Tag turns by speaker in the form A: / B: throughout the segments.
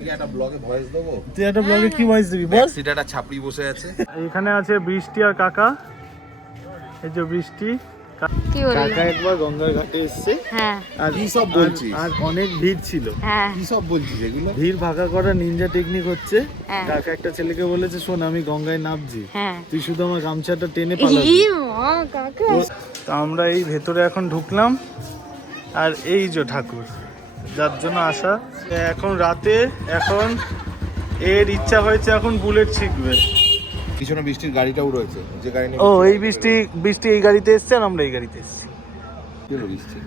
A: তুই একটা ব্লগে কি ভয়েস দিবি বল?
B: সিটা ছাপড়ি বসে আছে।
A: এখানে আছে বৃষ্টি আর কাকা। এই যে বৃষ্টি।
C: কি বললি?
A: কাকা একবার গঙ্গার ঘাটে এসছে।
C: হ্যাঁ।
A: আর
B: কি সব বলছিস?
A: আর অনেক ভিড় ছিল।
C: হ্যাঁ।
B: কি সব বলছিস এগুলো?
A: ভিড় ভাগা করা নিনজা টেকনিক হচ্ছে।
C: হ্যাঁ।
A: কাকা একটা ছেলেকে বলেছে শোন আমি গঙ্গায় নামছি।
C: হ্যাঁ।
A: তুই শুধু আমার গামছাটা টেনে পালাবি।
C: ই কাকা।
A: তো আমরা এই ভেতরে এখন ঢুকলাম। আর এই যে ঠাকুর। যার জন্য আসা এখন রাতে এখন এর ইচ্ছা হয়েছে এখন বুলেট শিখবে
B: পিছনে বৃষ্টির গাড়িটাও রয়েছে যে গাড়ি
A: ও এই বৃষ্টি বৃষ্টি এই গাড়িতে এসছে আর আমরা এই গাড়িতে এসছি।
B: বৃষ্টি?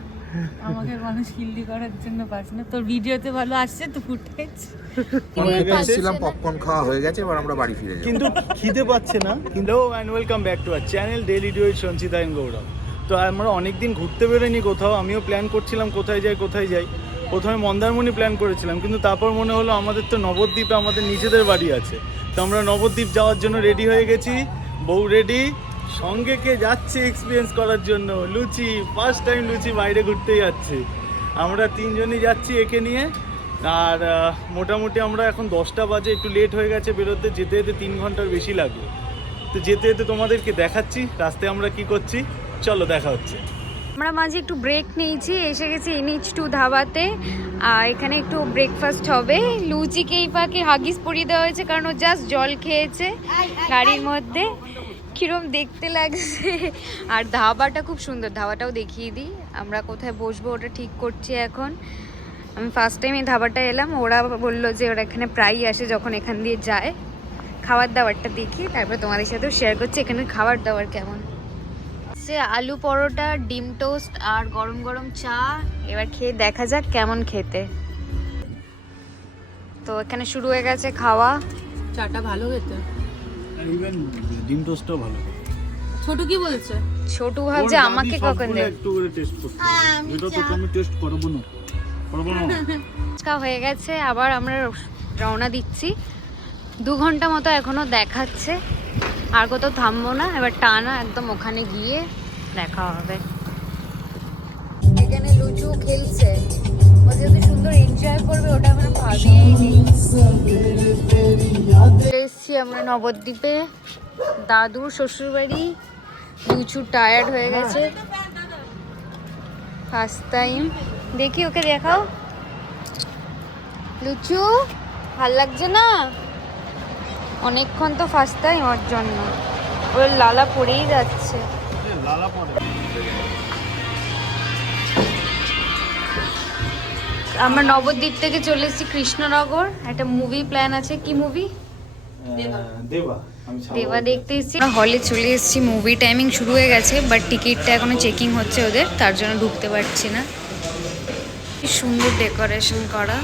D: আমাকে মানুষ হিল্দি করার জন্য পারছে না। তোর ভিডিওতে ভালো আসছে তো ফুটেজ।
B: আমরা এসেছিলাম পপকর্ন খাওয়া হয়ে গেছে এবার আমরা বাড়ি ফিরে যাব।
A: কিন্তু খিদে পাচ্ছে না। কিন্তু and welcome back to our channel Daily Duo Sanchita and Gaurav. তো আমরা অনেক দিন ঘুরতে বেরোয়নি কোথাও আমিও প্ল্যান করছিলাম কোথায় যাই কোথায় যাই। প্রথমে মন্দারমণি প্ল্যান করেছিলাম, কিন্তু তারপর মনে হলো আমাদের তো নবদ্বীপে, আমাদের নিজেদের বাড়ি আছে। তো আমরা নবদ্বীপ যাওয়ার জন্য রেডি হয়ে গেছি। বউ রেডি সঙ্গে কে যাচ্ছে এক্সপিরিয়েন্স করার জন্য? লুচি ফার্স্ট টাইম লুচি বাইরে ঘুরতে যাচ্ছে। আমরা তিনজনই যাচ্ছি একে নিয়ে। আর মোটামুটি আমরা এখন দশটা বাজে, একটু লেট হয়ে গেছে বেরোতে, যেতে যেতে তিন ঘণ্টার বেশি লাগবে তো যেতে যেতে তোমাদেরকে দেখাচ্ছি, রাস্তায় আমরা কি করছি, চলো দেখা হচ্ছে।
C: আমরা মাঝে একটু ব্রেক নিয়েছি, এসে গেছি এনএইচ টু ধাবাতে। আর এখানে একটু ব্রেকফাস্ট হবে। লুচিকে এই ফাঁকে হাগিস পরিয়ে দেওয়া হয়েছে, কারণ ও জাস্ট জল খেয়েছে গাড়ির মধ্যে। কিরম দেখতে লাগছে। আর ধাবাটা খুব সুন্দর, ধাবাটাও দেখিয়ে দিই। আমরা কোথায় বসবো, ওটা ঠিক করছি এখন। আমি ফার্স্ট টাইম এই ধাবাটা এলাম, ওরা বলল যে ওরা এখানে প্রায়ই আসে যখন এখান দিয়ে যায়। খাবার দাবারটা দেখি, তারপর তোমাদের সাথেও শেয়ার করছি এখানে খাবার দাবার কেমন। হচ্ছে আলু পরোটা ডিম টোস্ট আর গরম গরম চা। এবার খেয়ে দেখা যাক কেমন খেতে। তো এখানে শুরু হয়ে গেছে খাওয়া।
D: চাটা ভালো খেতে?
A: ইভেন ডিম টোস্টও ভালো
D: ছোট কি বলছে?
C: ছোটু ভাবছে আমাকে কখন দেবে।
A: একটু করে টেস্ট করতে এটা তো আমি টেস্ট করব না। করব না।
C: ফুচকা হয়ে গেছে আবার আমরা রওনা দিচ্ছি। দু ঘণ্টা মতো এখনও দেখাচ্ছে। আর কোথাও থামবো না এবার টানা একদম ওখানে গিয়ে। দেখা হবে। এখানে লুচু খেলছে। ও যেহেতু সুন্দর এনজয় করবে, ওটা আমরা ভাবিয়েই এসছি আমরা নবদ্বীপে। দাদুর শ্বশুরবাড়ি, লুচু টায়ার্ড হয়ে গেছে। ফার্স্ট টাইম দেখি ওকে দেখাও। লুচু, ভালো লাগছে না? অনেকক্ষণ তো ফার্স্ট টাইম ওর জন্য। ওর লালা পড়েই যাচ্ছে।
A: লালা পড়ে
C: আমরা নবদ্বীপ থেকে চলে এসেছি কৃষ্ণনগর। একটা মুভি প্ল্যান আছে। কি মুভি
A: দেবা।
C: দেখতে এসেছি। হলে চলে এসেছি। মুভি টাইমিং শুরু হয়ে গেছে বাট টিকিটটা এখনও চেকিং হচ্ছে ওদের তার জন্য ঢুকতে পারছি না। কি সুন্দর ডেকোরেশন করা।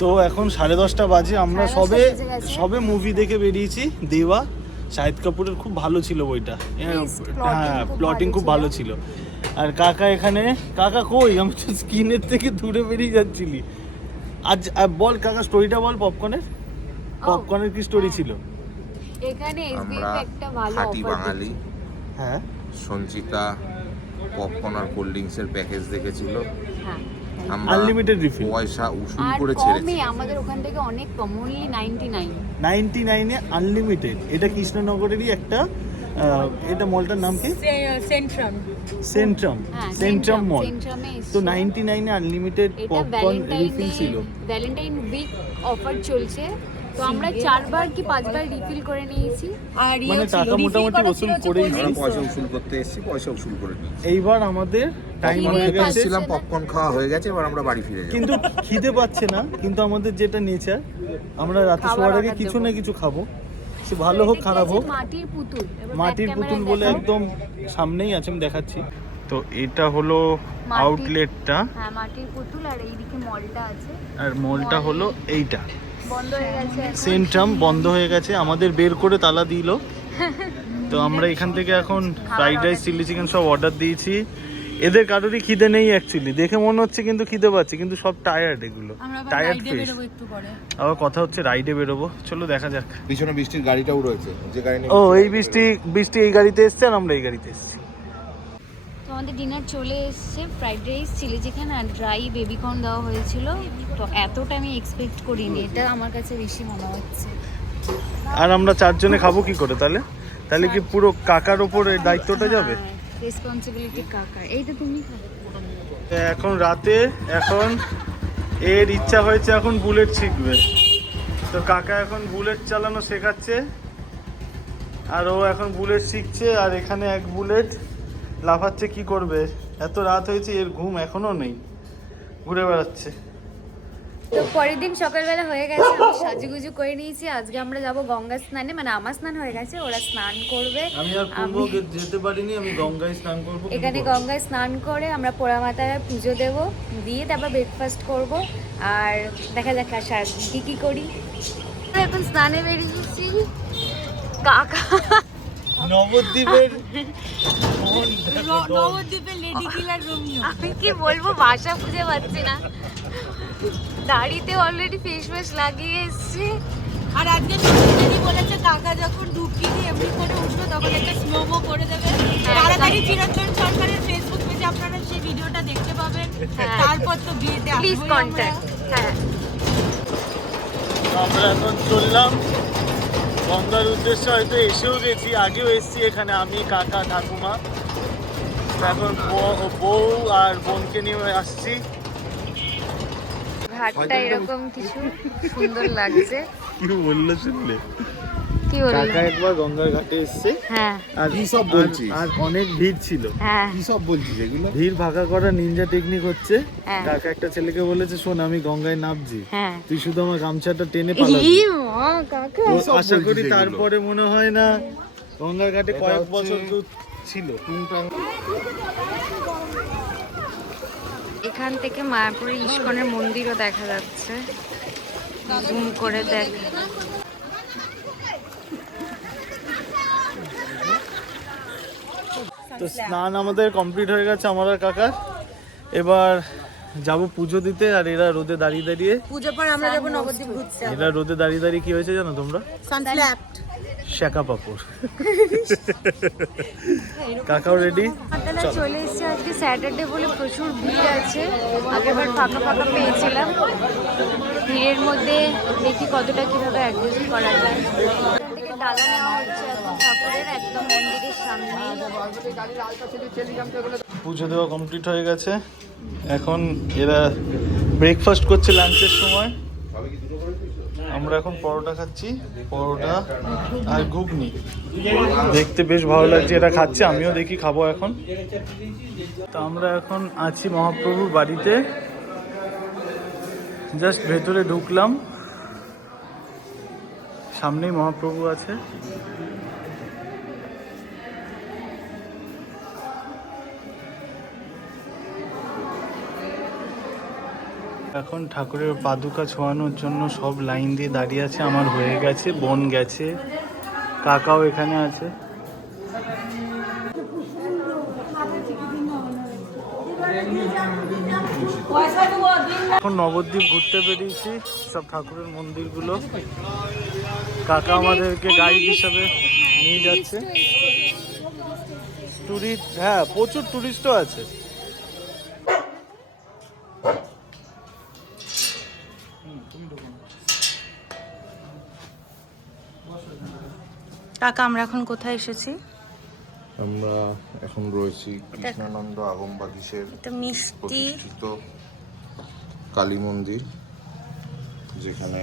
A: তো এখন সাড়ে দশটা বাজে আমরা সবে। সবে মুভি দেখে বেরিয়েছি দেওয়া শাহিদ কাপুরের খুব ভালো ছিল বইটা। হ্যাঁ প্লটিং খুব ভালো ছিল। আর কাকা এখানে কাকা কই? আমি তো স্ক্রিনের থেকে দূরে বেরিয়ে যাচ্ছিলি। আজ বল কাকা স্টোরিটা বল পপকর্নের পপকর্নের কি স্টোরি ছিল?
C: এখানে
B: আমরা
C: SBI একটা ভালো
B: খাঁটি বাঙালি।
A: হ্যাঁ।
B: সঞ্চিতা পপকর্ন আর কোল্ড ড্রিঙ্কসের প্যাকেজ দেখেছিল।
C: হ্যাঁ।
B: আমরা
A: Unlimited
B: পয়সা উসুল করে ছেড়েছি।
C: আমাদের ওখান থেকে অনেক কম অনলি নাইনটি নাইনে
A: আনলিমিটেড। এটা কৃষ্ণনগরেরই একটা এটা মলটার নাম কি?
D: সেন্ট্রাম।
A: সেন্ট্রাম।
C: হ্যাঁ
A: সেন্ট্রাম মল। তো নাইনটি নাইনে আনলিমিটেড পপকর্ন রিফিল ছিল।
C: ভ্যালেন্টাইন উইক অফার চলছে। তো আমরা চারবার কি পাঁচবার রিফিল করে নিয়েছি।
D: আর ইয়ে
A: মানে টাকা মোটামুটি করেই
B: আমরা পয়সা উসুল করতে এসেছি পয়সা উসুল করে
A: এইবার আমাদের টাইম হয়ে গেছে।
B: পপকর্ন খাওয়া হয়ে গেছে এবার আমরা বাড়ি ফিরে যাব।
A: কিন্তু খিদে পাচ্ছে না কিন্তু আমাদের যেটা নেচার আমরা রাতে শোয়ার আগে কিছু না কিছু খাব। সে ভালো হোক খারাপ হোক।
C: মাটির পুতুল
A: মাটির পুতুল বলে একদম সামনেই আছে আমি দেখাচ্ছি। তো এটা হলো আউটলেটটা
C: হ্যাঁ মাটির পুতুল আর এইদিকে মলটা আছে।
A: আর মলটা হলো এইটা।
C: বন্ধ হয়ে গেছে এখন।
A: সেন্ট্রাম বন্ধ হয়ে গেছে আমাদের বের করে তালা দিল। তো আমরা এখান থেকে এখন ফ্রাইড রাইস চিলি চিকেন সব অর্ডার দিয়েছি। এদের কারোরই খিদে নেই অ্যাকচুয়ালি দেখে মনে হচ্ছে কিন্তু খিদে পাচ্ছে কিন্তু সব টায়ার্ড এগুলো। টায়ার্ড ফেস
D: বেরোবো একটু পরে।
A: আবার কথা হচ্ছে রাইডে বেরোবো। চলো দেখা যাক।
B: পিছনে বৃষ্টির গাড়িটাও রয়েছে যে গাড়ি
A: ও এই বৃষ্টি বৃষ্টি এই গাড়িতে এসছে আর আমরা এই গাড়িতে এসছি।
C: আমাদের ডিনার চলে এসেছে ফ্রাইড রাইস চিলি চিকেন আর ড্রাই বেবিকর্ন দেওয়া হয়েছিল। তো এতটা আমি এক্সপেক্ট করিনি এটা আমার কাছে বেশি মনে হচ্ছে।
A: আর আমরা চারজনে খাব কি করে তাহলে? তাহলে কি পুরো কাকার ওপর দায়িত্বটা যাবে?
C: রেসপন্সিবিলিটি কাকার এইটা তুমি খাবে।
A: এখন রাতে এখন এর ইচ্ছা হয়েছে এখন বুলেট শিখবে। তো কাকা এখন বুলেট চালানো শেখাচ্ছে আর ও এখন বুলেট শিখছে আর এখানে এক বুলেট। লাফাচ্ছে কি করবে? এত রাত হয়েছে এর ঘুম এখনও নেই। ঘুরে বেড়াচ্ছে।
C: তো পরের দিন সকালবেলা হয়ে গেছে আমি সাজুগুজু করে নিয়েছি। আজকে আমরা যাব গঙ্গা স্নানে। মানে আমার স্নান হয়ে গেছে ওরা স্নান করবে।
A: আমি আর পূর্ব যেতে পারিনি আমি গঙ্গায় স্নান করব
C: এখানে গঙ্গায় স্নান করে আমরা পোড়া মাতায় পুজো দেব দিয়ে তারপর ব্রেকফাস্ট করব। আর দেখা যাক আর সারাদিন কী কী করি। এখন স্নানে বেরিয়েছি। কাকা।
A: নবদ্বীপের
D: নবদ্বীপের লেডি কিলার রোমিও
C: আমি কি বলব ভাষা খুঁজে পাচ্ছি না। দাড়িতে অলরেডি ফেস ওয়াশ লাগিয়ে এসছি।
D: আর আজকে দিদি বলেছে কাকা যখন ডুবকি দিয়ে এমনি করে উঠবে তখন একটা স্নোমো করে দেবে। তাড়াতাড়ি চিরঞ্জন সরকারের ফেসবুক পেজে আপনারা সেই ভিডিওটা দেখতে পাবেন।
C: হ্যাঁ।
D: তারপর তো বিয়েতে
C: প্লিজ কন্ট্যাক্ট হ্যাঁ।
A: আমরা এখন চললাম। গঙ্গার উদ্দেশ্যে হয়তো এসেও গেছি আগেও এসেছি এখানে আমি কাকা ঠাকুমা। এখন ব- বউ আর বোনকে নিয়ে আসছি।
C: ঘাটটা এরকম কিছু সুন্দর লাগছে।
A: কি বলল শুনলে?
C: কি বলল।
A: কাকা একবার গঙ্গার ঘাটে এসছে।
C: হ্যাঁ।
A: আর
B: কি সব বলছিস?
A: আর অনেক ভিড় ছিল।
C: হ্যাঁ।
B: কি সব বলছিস এগুলো?
A: ভিড় করা নিনজা টেকনিক হচ্ছে।
C: হ্যাঁ।
A: কাকা একটা ছেলেকে বলেছে শোন আমি গঙ্গায় নামছি।
C: হ্যাঁ।
A: তুই শুধু আমার গামছাটা টেনে পালাবি। আশা করি তারপরে মনে হয় না গঙ্গার ঘাটে কয়েক বছর ছিল।
C: এখান থেকে মায়াপুরের ইস্কনের মন্দিরও দেখা যাচ্ছে। জুম করে দেখ।
A: তো স্নান আমাদের কমপ্লিট হয়ে গেছে আমার আর কাকার। এবার যাব পুজো দিতে আর এরা রোদে দাঁড়িয়ে দাঁড়িয়ে।
D: পুজো পর আমরা যাব নবদ্বীপ ঘুরতে।
A: এরা রোদে দাঁড়িয়ে দাঁড়িয়ে কি হয়েছে জানো তোমরা?
D: সানফ্ল্যাপড
A: শেখা পাপড়। কাকাও রেডি
C: আমরা চলে। এসেছি আজকে স্যাটারডে বলে প্রচুর ভিড় আছে। আগেরবার ফাঁকা ফাঁকা পেয়েছিলাম। ভিড়ের মধ্যে দেখি কতটা কীভাবে অ্যাডজাস্ট করা যায়। ডালা নেওয়া
A: পুজো দেওয়া কমপ্লিট হয়ে গেছে। এখন এরা ব্রেকফাস্ট করছে লাঞ্চের সময়। আমরা এখন পরোটা খাচ্ছি, পরোটা আর ঘুগনি। দেখতে বেশ ভালো লাগছে এটা খাচ্ছে, আমিও দেখি খাব এখন। তো আমরা এখন আছি মহাপ্রভুর বাড়িতে। জাস্ট ভেতরে ঢুকলাম। সামনেই মহাপ্রভু আছে। এখন ঠাকুরের পাদুকা ছোঁয়ানোর জন্য সব লাইন দিয়ে দাঁড়িয়ে আছে, আমার হয়ে গেছে, বোন গেছে, কাকাও এখানে আছে। এখন নবদ্বীপ ঘুরতে বেরিয়েছি, সব ঠাকুরের মন্দিরগুলো। কাকা আমাদেরকে গাইড হিসাবে নিয়ে যাচ্ছে। টুরিস্ট হ্যাঁ প্রচুর টুরিস্টও আছে।
D: টাকা আমরা এখন কোথায় এসেছি?
B: আমরা এখন রয়েছি কৃষ্ণানন্দ আগমবাগিসের প্রতিষ্ঠিত কালী মন্দির যেখানে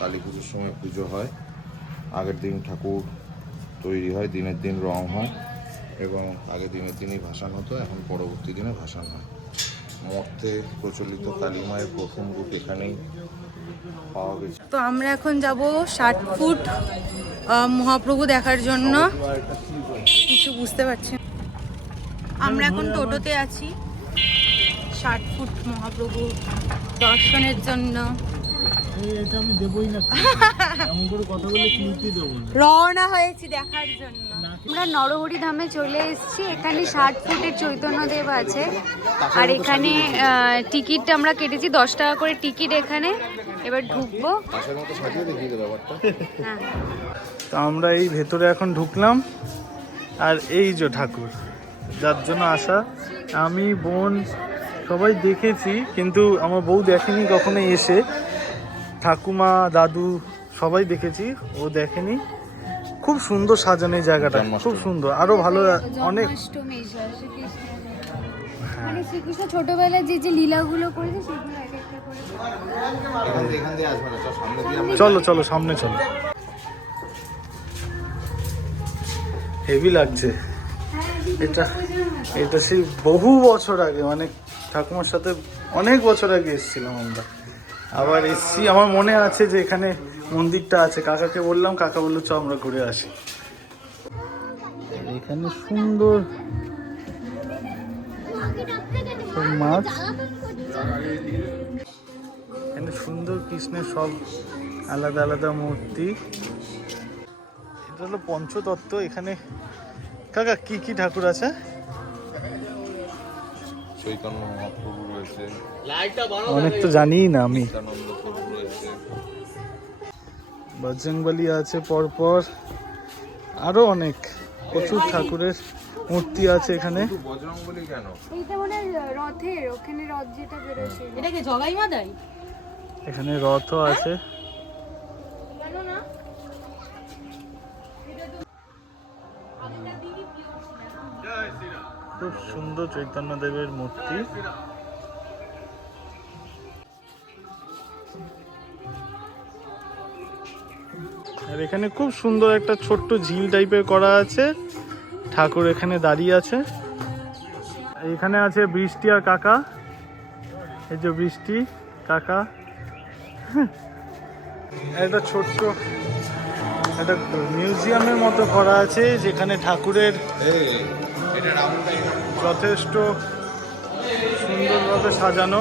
B: কালী পুজোর সময় পুজো হয়। আগের দিন ঠাকুর তৈরি হয় দিনের দিন রং হয় এবং আগের দিনের দিনই ভাসান হতো এখন পরবর্তী দিনে ভাসান হয়। মর্তে প্রচলিত কালী মায়ের প্রথম রূপ এখানেই পাওয়া গেছে।
D: তো আমরা এখন যাব ষাট ফুট মহাপ্রভু দেখার জন্য। কিছু বুঝতে পারছি না। আমরা এখন টোটোতে আছি। ষাট ফুট মহাপ্রভু দর্শনের জন্য।
A: এটা আমি দেবই না। এমন করে কথা বলে ক্লিপই দেবো না।
D: রওনা হয়েছি দেখার জন্য।
C: আমরা নরহরি ধামে চলে এসেছি। এখানে ষাট ফুটের চৈতন্যদেব আছে। আর এখানে টিকিট আমরা কেটেছি। দশ টাকা করে টিকিট এখানে। এবার ঢুকবো। হ্যাঁ।
A: তো আমরা এই ভেতরে এখন ঢুকলাম। আর এই যে ঠাকুর যার জন্য আসা আমি বোন সবাই দেখেছি কিন্তু আমার বউ দেখেনি কখনো এসে। ঠাকুমা দাদু সবাই দেখেছি ও দেখেনি। খুব সুন্দর সাজানো এই জায়গাটা। খুব সুন্দর। আরও ভালো অনেক
C: মানে শ্রীকৃষ্ণ ছোটবেলায় যে যে লীলাগুলো করেছে সেগুলো এক একটা করে
B: এখান দিয়ে এখান দিয়ে আসবে না চল সামনে দিয়ে আমরা
A: চলো চলো সামনে চলো। হেভি লাগছে। এটা এটা সেই বহু বছর আগে মানে ঠাকুমার সাথে অনেক বছর আগে এসেছিলাম আমরা। আবার এসছি, আমার মনে আছে যে এখানে মন্দিরটা আছে। কাকাকে বললাম, কাকা বলল, চ, আমরা ঘুরে আসি। এখানে সুন্দর মাছ। এখানে সুন্দর কৃষ্ণের সব আলাদা আলাদা মূর্তি। এটা হলো পঞ্চতত্ত্ব এখানে কাকা কি কি ঠাকুর আছে?
B: চৈতন্য মহাপ্রভু রয়েছে।
A: অনেক তো জানিই না আমি। বজরংবলী আছে পরপর আরও অনেক প্রচুর ঠাকুরের মূর্তি আছে এখানে।
B: বজরংবলী কেন?
C: এইটা মনে রথের ওখানে রথ যেটা বেরোচ্ছে
D: এটা কি জগাই মাদাই?
A: এখানে রথও আছে। খুব সুন্দর চৈতন্য দেবের মূর্তি। আর এখানে খুব সুন্দর একটা ছোট্ট ঝিল টাইপের করা আছে। ঠাকুর এখানে দাঁড়িয়ে আছে। এখানে আছে বৃষ্টি আর কাকা। এই যে বৃষ্টি, কাকা। একটা ছোট্ট একটা মিউজিয়ামের মতো করা আছে যেখানে ঠাকুরের যথেষ্ট সুন্দরভাবে সাজানো।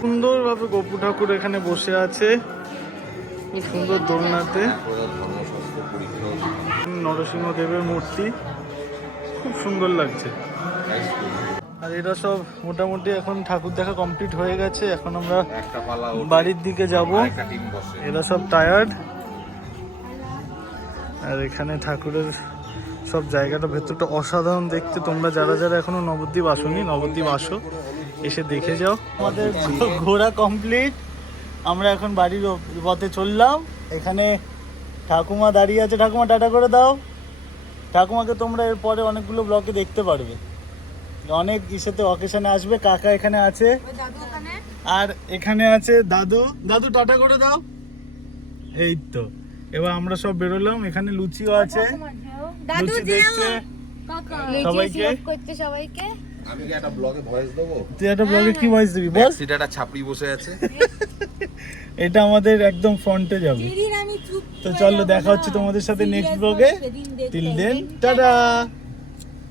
A: সুন্দরভাবে গপু ঠাকুর এখানে বসে আছে। খুব সুন্দর দোলনাতে।
B: প্রধান ধর্মশাস্ত্র পরীক্ষাও
A: নরসিংহ দেবের মূর্তি। খুব সুন্দর লাগছে। আর এরা সব মোটামুটি এখন ঠাকুর দেখা কমপ্লিট হয়ে গেছে। এখন আমরা বাড়ির দিকে যাব। এরা সব টায়ার্ড আর এখানে ঠাকুরের সব জায়গাটা ভেতরটা অসাধারণ দেখতে। তোমরা যারা যারা এখনও নবদ্বীপ আসোনি নবদ্বীপ আসো। এসে দেখে যাও। আমাদের ঘোরা কমপ্লিট আমরা এখন বাড়ির পথে চললাম। এখানে ঠাকুমা দাঁড়িয়ে আছে। ঠাকুমা টাটা করে দাও। ঠাকুমাকে তোমরা এরপরে অনেকগুলো ব্লকে দেখতে পারবে। অনেক ইসেতে অকেশনে আসবে কাকা এখানে আছে। আর এখানে আছে দাদু। দাদু টাটা করে দাও। এই তো। এবার আমরা সব বেরোলাম এখানে লুচিও আছে। লুচি দেখছে
C: সবাইকে? করতে সবাইকে।
B: আমি কি একটা ব্লগে ভয়েস দেবো?
A: তুই একটা ব্লগে কি ভয়েস দিবি বল।
B: সিটা একটা ছাপড়ি বসে আছে।
A: এটা আমাদের একদম ফ্রন্টে যাবে।
D: যেদিন আমি চুপ
A: তো চলো দেখা হচ্ছে তোমাদের সাথে নেক্সট ব্লগে টিল দেন টাটা